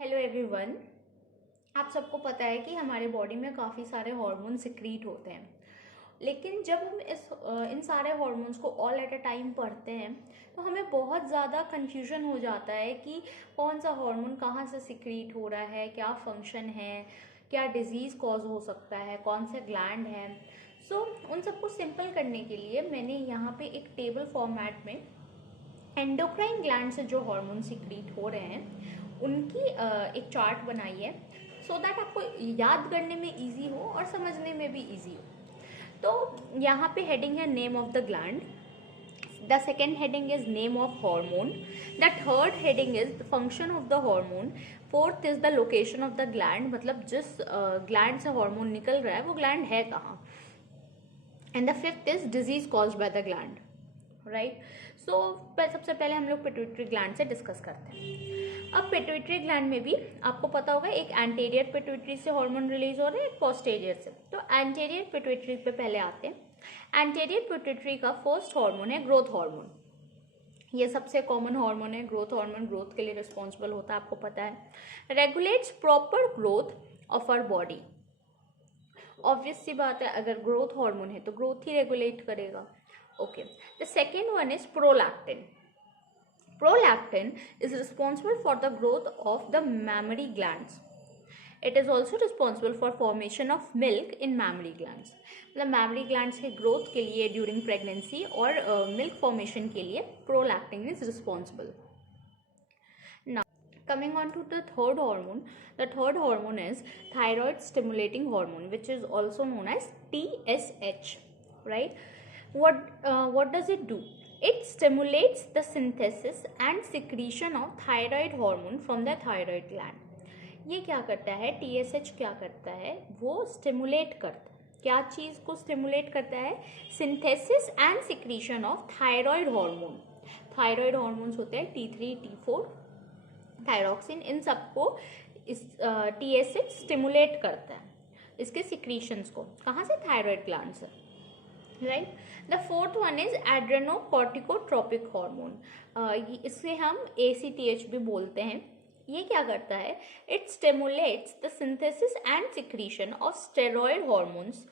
Hello everyone. आप सबको पता है कि हमारे बॉडी में काफ़ी सारे हार्मोन सिक्रीट होते हैं, लेकिन जब हम इन सारे हार्मोन्स को ऑल एट अ टाइम पढ़ते हैं तो हमें बहुत ज़्यादा कंफ्यूजन हो जाता है कि कौन सा हार्मोन कहाँ से सिक्रीट हो रहा है, क्या फंक्शन है, क्या डिजीज़ कॉज हो सकता है, कौन सा ग्लैंड है। उन सबको सिंपल करने के लिए मैंने यहाँ पे एक टेबल फॉर्मेट में एंडोक्राइन ग्लैंड से जो हार्मोन सिक्रीट हो रहे हैं उनकी एक चार्ट बनाई है, सो दैट आपको याद करने में इजी हो और समझने में भी इजी हो। तो यहाँ पे हेडिंग है name of the gland, the second heading is name of hormone, the third heading is the function of the hormone, fourth is the location of the gland, मतलब जिस ग्लैंड से हार्मोन निकल रहा है वो ग्लैंड है कहाँ, and the fifth is disease caused by the gland. Right. सबसे पहले हम लोग पिट्यूटरी ग्लैंड से डिस्कस करते हैं। अब पिट्यूटरी ग्लैंड में भी आपको पता होगा एक एंटीरियर पिट्यूटरी से हार्मोन रिलीज हो रहे हैं, एक पोस्टीरियर से। तो एंटीरियर पिट्यूटरी पे पहले आते हैं। एंटीरियर पिट्यूटरी का फर्स्ट हार्मोन है ग्रोथ हार्मोन। ये सबसे कॉमन हार्मोन है। ग्रोथ हार्मोन ग्रोथ के लिए रिस्पॉन्सिबल होता है, आपको पता है। Regulates proper growth of our body. Obvious सी बात है, अगर ग्रोथ हार्मोन है तो ग्रोथ ही रेगुलेट करेगा। Okay. The second one is prolactin. Prolactin is responsible for the growth of the mammary glands. It is also responsible for formation of milk in mammary glands. मतलब mammary glands के growth के लिए during pregnancy और milk formation के लिए prolactin is responsible. Now, coming on to the third hormone. The third hormone is thyroid stimulating hormone, which is also known as TSH. Right? What does it do? It stimulates the synthesis and secretion of thyroid hormone from the thyroid gland. ये क्या करता है? TSH क्या करता है? वो stimulate करता है। क्या चीज़ को स्टिमुलेट करता है? Synthesis and secretion of thyroid hormone. Thyroid hormones होते हैं T3, T4, थायरॉक्सिन, इन सबको इस TSH स्टिमुलेट करता है, इसके सिक्रीशंस को। कहाँ से? थायराइड ग्लैंड से। Right. The fourth one is adrenocorticotropic hormone. इसे हम ACTH भी बोलते हैं। ये क्या करता है? It stimulates the synthesis and secretion of steroid hormones.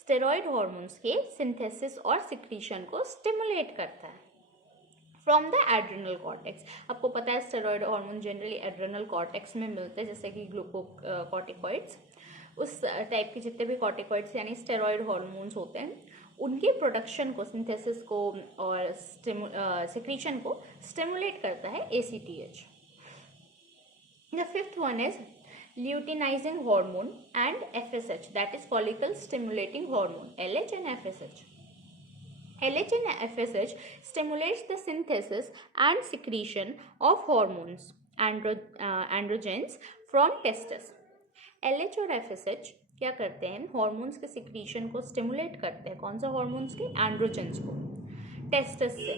Steroid hormones के सिंथेसिस और सिक्रीशन को स्टिमुलेट करता है फ्रॉम द एड्रेनल कॉर्टेक्स। आपको पता है steroid hormone generally adrenal cortex में मिलते हैं, जैसे कि ग्लूकोकॉर्टिकॉइड्स। उस टाइप के जितने भी कॉर्टिकॉइड्स यानी स्टेरॉयड हार्मोन्स होते हैं उनके प्रोडक्शन को, सिंथेसिस को और सिक्रीशन को स्टिमुलेट करता है ACTH। The fifth one is luteinizing hormone and FSH, that is follicle stimulating hormone, LH and FSH. LH and FSH stimulates the synthesis and secretion of hormones, androgens from testes. LH और FSH क्या करते हैं? Hormones के secretion को stimulate करते हैं। कौन सा हार्मोन्स के? एंड्रोजेंस को, टेस्टस से।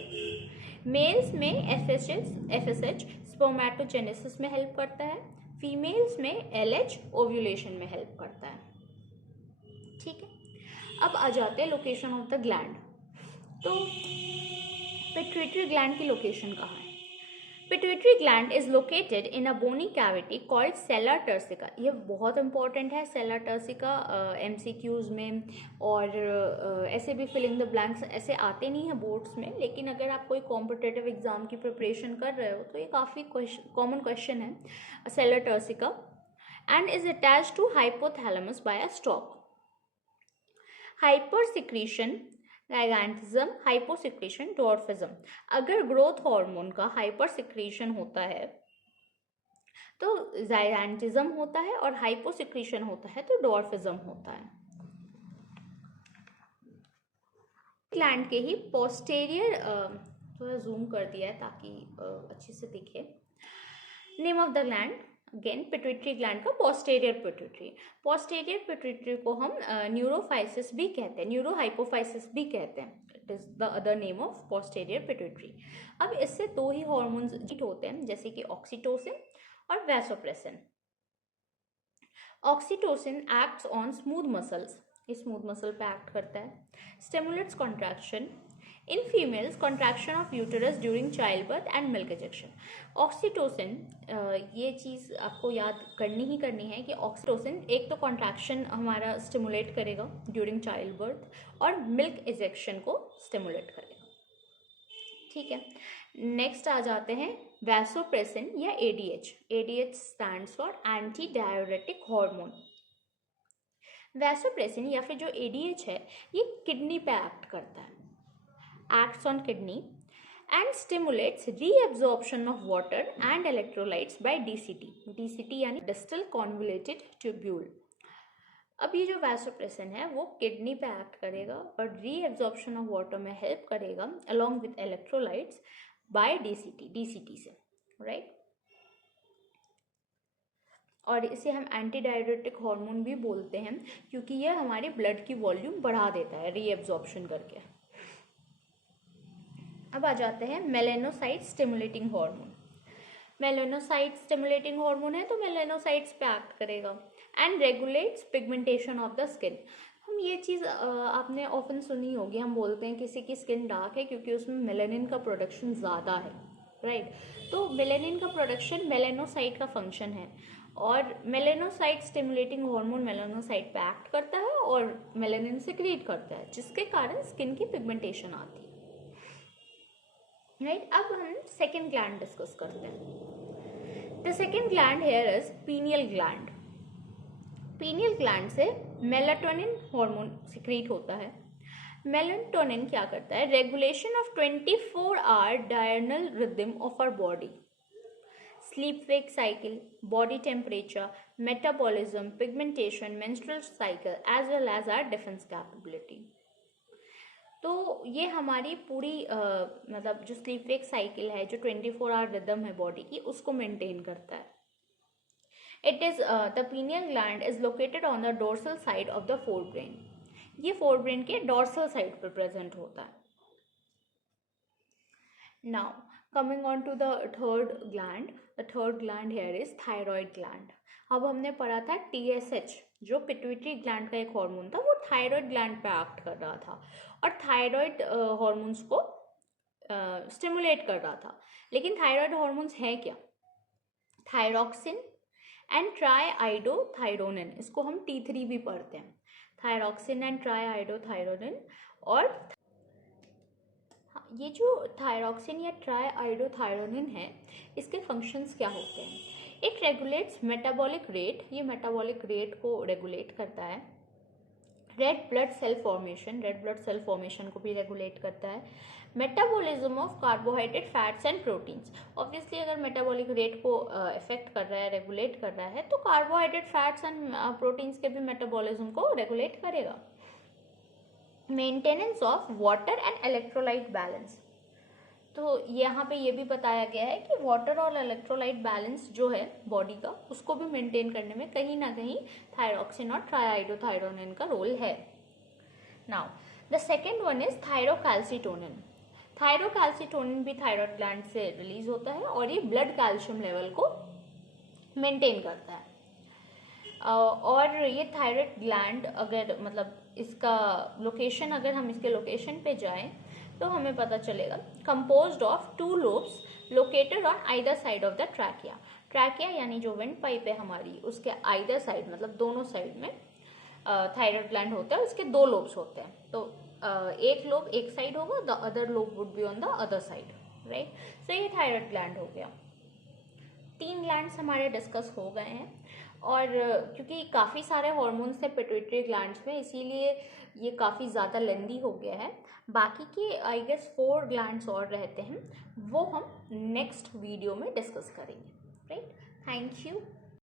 मेल्स में FSH स्पर्मेटोजेनेसिस में हेल्प करता है, फीमेल्स में LH ओव्यूलेशन में हेल्प करता है। ठीक है। अब आ जाते हैं लोकेशन ऑफ द ग्लैंड। तो पिट्यूटरी ग्लैंड की लोकेशन कहाँ है? Pituitary gland is located in a bony cavity called sella turcica. ये बहुत इंपॉर्टेंट है, सेला टर्सिका MCQs में और ऐसे भी फिल इन द ब्लैंक्स ऐसे आते नहीं हैं बोर्ड्स में, लेकिन अगर आप कोई कॉम्पिटिटिव एग्जाम की प्रिपरेशन कर रहे हो तो ये काफ़ी कॉमन क्वेश्चन है। Sella turcica and is attach to hypothalamus by a stalk. Hyper secretion, gigantism, hyposecretion, dwarfism. अगर ग्रोथ हार्मोन का हाइपर सिक्रीशन होता है तो जाइगैंथिज्म होता है, और हाइपोसिक्रीशन होता है तो डॉर्फिज्म होता है। ग्लैंड के ही पोस्टेरियर, थोड़ा जूम कर दिया है ताकि अच्छे से दिखे। Name of the gland again pituitary gland का पोस्टेरियर पिट्यूटरी। पोस्टेरियर पिट्यूटरी को हम न्यूरोफाइसिस भी कहते हैं, न्यूरोहाइपोफाइसिस भी कहते हैं। It is the other name of posterior pituitary. अब इससे दो ही हार्मोन्स होते हैं, जैसे कि ऑक्सीटोसिन और vasopressin. Oxytocin acts on smooth muscles, ये स्मूथ मसल पे एक्ट करता है। Stimulates contraction, in females contraction of uterus during child birth and milk ejection. Oxytocin, ये चीज़ आपको याद करनी ही करनी है कि ऑक्सीटोसिन एक तो कॉन्ट्रैक्शन हमारा स्टिमुलेट करेगा ड्यूरिंग चाइल्ड बर्थ और मिल्क इजेक्शन को स्टिमुलेट करेगा। ठीक है, नेक्स्ट आ जाते हैं वैसोप्रेसिन या ADH. ADH stands for anti diuretic hormone. Vasopressin या फिर जो एडीएच है ये किडनी पे एक्ट करता है, acts on kidney and stimulates reabsorption of water and electrolytes by DCT. DCT यानी distal convoluted tubule। अब ये जो वैसोप्रेसिन है वो किडनी पे एक्ट करेगा और रीएब्जॉर्प्शन ऑफ वाटर में हेल्प करेगा along with electrolytes by DCT से, राइट। और इसे हम एंटी डाययूरेटिक हार्मोन भी बोलते हैं क्योंकि ये हमारे ब्लड की वॉल्यूम बढ़ा देता है रीएब्जॉर्प्शन करके। अब आ जाते हैं melanocyte stimulating hormone. Melanocyte stimulating hormone है तो मेलेनोसाइट्स पे एक्ट करेगा and regulates pigmentation of the skin. हम ये चीज़ आपने ऑफन सुनी होगी, हम बोलते हैं किसी की स्किन डार्क है क्योंकि उसमें मेलेनिन का प्रोडक्शन ज़्यादा है, राइट। तो मेलेनिन का प्रोडक्शन मेलेनोसाइट का फंक्शन है और मेलेनोसाइट स्टिमुलेटिंग हार्मोन मेलेनोसाइट पे एक्ट करता है और मेलेनिन सिक्रीट करता है जिसके कारण स्किन की पिगमेंटेशन आती है, राइट। अब हम सेकेंड ग्लैंड डिस्कस करते हैं। The second gland here is pineal gland. Pineal gland से मेलाटोनिन हार्मोन सिक्रीट होता है। मेलाटोनिन क्या करता है? Regulation of 24 hour diurnal rhythm of our body, sleep wake cycle, body temperature, metabolism, pigmentation, menstrual cycle as well as our defence capability. तो ये हमारी पूरी मतलब जो स्लीप वेक साइकिल है, जो 24 आवर रिदम है बॉडी की, उसको मेंटेन करता है। It is the pineal gland is located on the dorsal side of the forebrain. ये फोर ब्रेन के डोर्सल साइड पर प्रेजेंट होता है। Now coming on to the third gland, the third gland here is thyroid gland. अब हमने पढ़ा था TSH जो पिट्यूटरी ग्लैंड का एक हार्मोन था, वो थायराइड ग्लैंड पे एक्ट कर रहा था और थायराइड हार्मोन्स को स्टिमुलेट कर रहा था। लेकिन थायराइड हार्मोन्स हैं क्या? थायरॉक्सिन एंड ट्राईआइडोथायरोनिन, इसको हम T3 भी पढ़ते हैं। Thyroxine and triiodothyronine. और ये जो थायरॉक्सिन या ट्राईआइडोथायरोनिन है, इसके फंक्शंस क्या होते हैं? इट रेगुलेट्स मेटाबॉलिक रेट, ये मेटाबॉलिक रेट को रेगुलेट करता है। रेड ब्लड सेल फॉर्मेशन को भी रेगुलेट करता है। Metabolism of carbohydrate, fats and proteins. Obviously अगर मेटाबॉलिक रेट को इफेक्ट कर रहा है, रेगुलेट कर रहा है, तो कार्बोहाइड्रेट, फैट्स एंड प्रोटीन्स के भी मेटाबॉलिज्म को रेगुलेट करेगा। Maintenance of water and electrolyte balance, तो यहाँ पे ये भी बताया गया है कि वाटर और इलेक्ट्रोलाइट बैलेंस जो है बॉडी का, उसको भी मेंटेन करने में कहीं ना कहीं थायरॉक्सिन और ट्राईआइडोथायरोनिन का रोल है। Now the second one is thyrocalcitonin. Thyrocalcitonin भी थायराइड ग्लैंड से रिलीज होता है और ये ब्लड कैल्शियम लेवल को मेंटेन करता है। और ये थायराइड ग्लैंड अगर मतलब इसका लोकेशन, अगर हम इसके लोकेशन पे जाएं तो हमें पता चलेगा composed of 2 lobes located on either side of the trachea. Trachea यानी जो विंड पाइप है हमारी, उसके आइदर साइड मतलब दोनों साइड में थायराइड ग्लैंड होता है। उसके 2 लोब्स होते हैं, तो एक लोब एक साइड होगा, the other lobe would be on the other side, right. So ये थायराइड ग्लैंड हो गया। 3 ग्लैंड्स हमारे डिस्कस हो गए हैं और क्योंकि काफ़ी सारे हॉर्मोन्स थे पिट्यूटरी ग्लैंड्स में, इसीलिए ये काफ़ी ज़्यादा लेंदी हो गया है। बाकी के आई गेस 4 ग्लैंड्स और रहते हैं, वो हम नेक्स्ट वीडियो में डिस्कस करेंगे, राइट। Thank you.